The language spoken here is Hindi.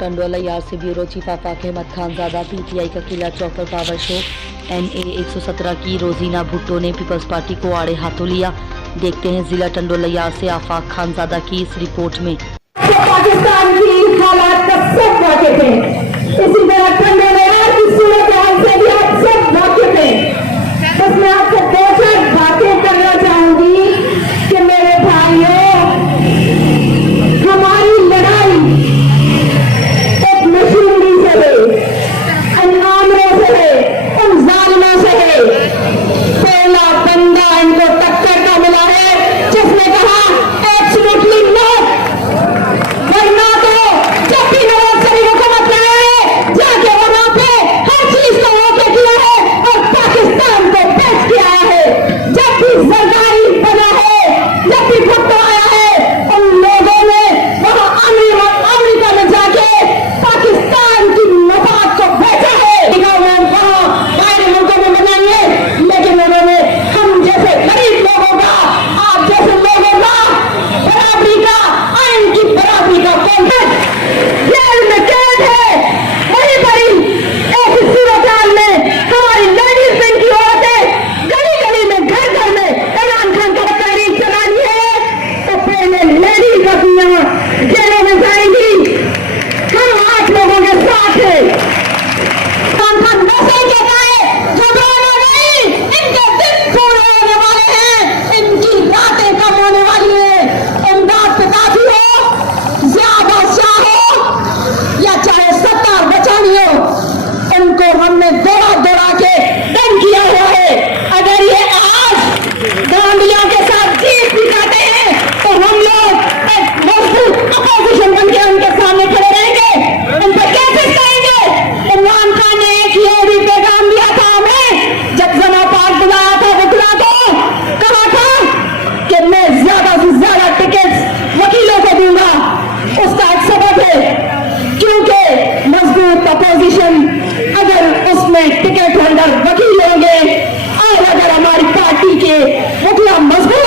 टंडोला यार से ब्यूरो चीफ आफाक अहमद खानजादा। पीटीआई का किला चौक पर पावर शो। NA 117 की रोजीना भुट्टो ने पीपल्स पार्टी को आड़े हाथों लिया। देखते हैं जिला टंडोला यार से आफाक खानजादा की इस रिपोर्ट में। पाकिस्तान की हालात का सब वाकिफ है, इसी तरह टंडोला यार की सूरत हाल से भी आप सब वाकिफ हैं। बस मैं आपसे दो चार बातें करना चाहूंगी कि मेरे भाइयों, हमारी लड़ाई एक मशीनरी से है, अनआमरों से है, उन जालिमों से है। पहला बंदा इनको टक्कर का मिला है जिसने कहा एब्सोल्युटली नॉट, वरना तो जब भी नवाज शरीफ हुकूमत में आए जाके वहां पे हर चीज को ओके किया है और पाकिस्तान को बेच के आया है। जब भी सरकारी बना है, जब भी भुट्टो आया है, उन लोगों ने वहां अमेरिका में जाके पाकिस्तान की मफाद को बेचा है। वहां बाहरी मुल्कों में बनाएंगे, लेकिन उन्होंने हम जैसे गरीब लोगों का, आप जैसे लोगों का बराबरी का, आइन की बराबरी का कॉन्सेप्ट जेल में कैद है। वहीं पर ही ऐसी सूरत हाल में हमारी लेडीज बैंक की औरतें गली गली में, घर घर में इमरान खान का तहरीक चलानी है तो पहले लेडीज अपनी जेलों में जाएंगी। हम 8 लोगों के साथ है। मैसेज कहता है घबराना नहीं, इनके दिन पूरे होने वाले हैं, इनकी रातें कम होने वाली है। इमदाद पे काफी हो, ज्यादा शाह हो या चाहे सत्ता बचानी हो, इनको हमने दौड़ा दौड़ा के दम किया हुआ है। अगर ये आज गांडियों के साथ जीत दिखाते हैं तो हम लोग एक मजबूत अपोजिशन बन के उनके सामने खड़े रहेंगे, उन पर कैसे करेंगे। इमरान खान ने एक ये भी पैगाम दिया था हमें, जब जना पाक बुलाया था बुखला को, कहा था कि मैं ज्यादा से ज्यादा टिकट वकीलों को दूंगा। उसका एक सबब है, क्योंकि मजबूत अपोजिशन अगर उसमें टिकट होल्डर वकील होंगे और अगर हमारी पार्टी के वकील मजबूत